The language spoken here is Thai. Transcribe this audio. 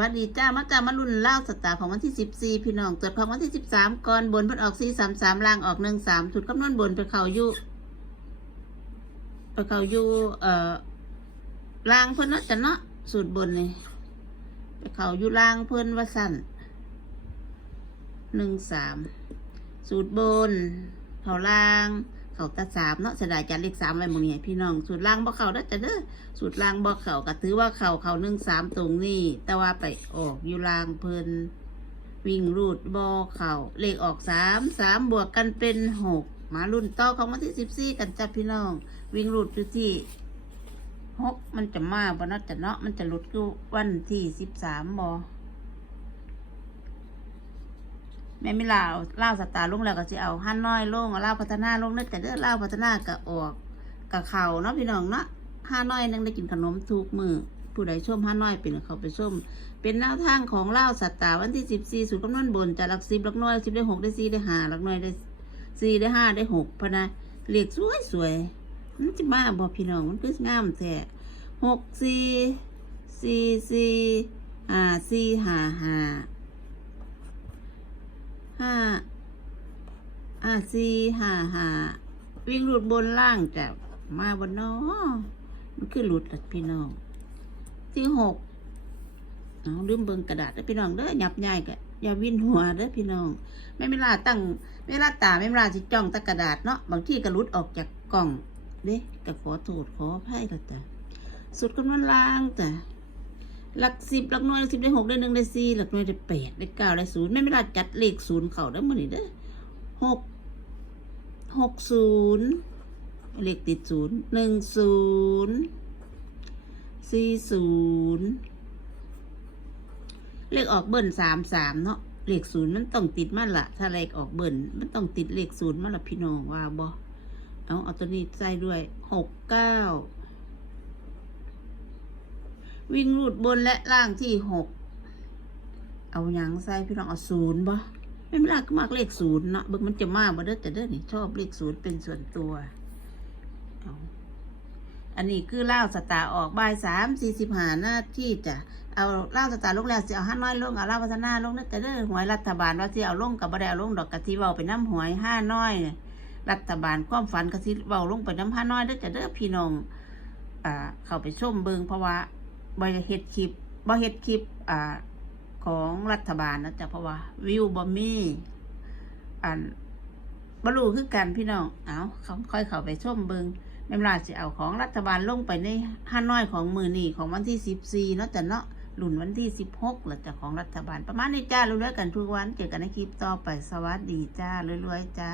วัสดีจ้ามาจ้ามารุ่นเล่าสตาของวันที่สิบสี่พี่น้องตรวจของวันที่สิบสามก่อนบนเพิ่นออกสี่สามสามล่างออกหนึ่งสามสุดคำนวณบนไปเขาอยู่ไปเขาอยู่เอ่อล่างเพิ่นเนาะจ้ะเนาะสูตรบนนี่ไปเขาอยู่ล่างเพิ่นว่าสั่นหนึ่งสามสูตรบนเขาล่าง เขาตาสามเนาะเสดายจัดเลขสามไว้หมดนี่พี่น้องสูตรล่างบ่เขาเด้อจ้ะเด้อสูตรล่างบ่เขาก็ถือว่าเขาเขาหนึ่งสามตรงนี้ แต่ว่าไปออกอยู่ล่างเพลินวิ่งรูดบ่เขาเลขออกสามสามบวกกันเป็นหกมารุ่นต่อของวันที่สิบสี่กันจ้ะพี่น้อง วิ่งรูดอยู่ที่หกมันจะมาบ่เนาะจะเนาะมันจะหลุดอยู่วันที่สิบสามบ่ แม่ไม่ลาวลาวสตาร์ลงแล้วก็สิเอาห้าน้อยลงเอาลาวพัฒนาลงเด้อแต่เด้อลาวพัฒนาก็ออกกับเขาเนาะพี่น้องเนาะห้าน้อยนั่งได้กินขนมทุกมือผู้ใดชมห้าน้อยเป็นเขาไปชมเป็นแนวทางของเล่าสัตตาวันที่สิบสี่สูตรคำนวณบนจะหลักสิบหลักน้อยสิบได้หกได้สี่ได้ห้าหลักน้อยได้สี่ได้ห้าได้หกพนะเลขสวยสวยมันจะมาบอกพี่น้องมันคืองามแท้หกสี่สี่สี่ห้าสี่ห้าห้า ห้าห้าสี่ห้าห้าวิ่งหลุดบนล่างจะมาบนน้อมันคือหลุดละพี่น้องที่หกเอาลืมเบิ่งกระดาษเด้อพี่น้องเด้อหยับใหญ่กะอย่าวิ่นหัวเด้อพี่น้องไม่เวลาตั้งไม่เวลาตาไม่เวลาสิจ้องตะกระดาษเนาะบางที่ก็หลุดออกจากกล่องเด้ก็ขอโทษขออภัยละจ้ะสุดคำนวณล่างจ้ะ หลักสิบหลักหน่วยหลักสิบได้หกได้หนึ่งได้สี่หลักหน่วยได้แปดได้เก้าได้ศูนย์ไม่เวลาจัดเลขศูนย์เข่าได้อมื้อนี้เด้อหกหกศูนย์เลขติดศูนย์หนึ่งศูนย์สี่ศูนย์เลขออกเบิ้ลสามสามเนาะเลขศูนย์มันต้องติดมันละถ้าเลขออกเบิ้ลมันต้องติดเลขศูนย์มันละพี่น้องว่าบอเอาเอาตัวนี้ใส่ด้วยหกเก้า วิ่งรูดบนและล่างที่หกเอาหยังใส่พี่น้องเอาศูนย์บ่ไม่เป็นไรก็มากเลขศูนย์เนาะเบิ่งมันจะมากบ่เด้อแต่เด้อนี่ชอบเลขศูนย์เป็นส่วนตัวเอาอันนี้คือเล่าสตาร์ออกบ่ายสามสี่สิบห้านาที่จะเอาเล่าสตาร์ลงแล้วสิเอาห้าน้อยลงเอาเล่าพัฒนาลงนั่นแต่เด้อหวยรัฐบาลว่าสิเอาลงกับบ่ได้เอาลงดอกกะทิเว้าไปน้ำหวยห้าน้อย รัฐบาลความฝันกะทิเว้าลงไปน้ำห้าน้อยเด้อจะเด้อพี่น้องอ่าเข้าไปชมเบิงเพราะว่า บ่ได้เฮ็ดคลิปบ่เฮ็ดคลิปอ่าของรัฐบาลนะจ๊ะเพราะว่า วิวบ่มีอันบรูคือกันพี่น้อง เอาเขาค่อยเข้าไปชมเบิงแม่มลาจะเอาของรัฐบาลลงไปในห้าน้อยของมือนี่ของวันที่สิบสี่เนาะแต่เนาะหลุนวันที่สิบหกหลังจากของรัฐบาล ประมาณนี้จ้ารวยๆกันทุกวัน เจอกันในคลิปต่อไปสวัสดีจ้ารวยๆจ้า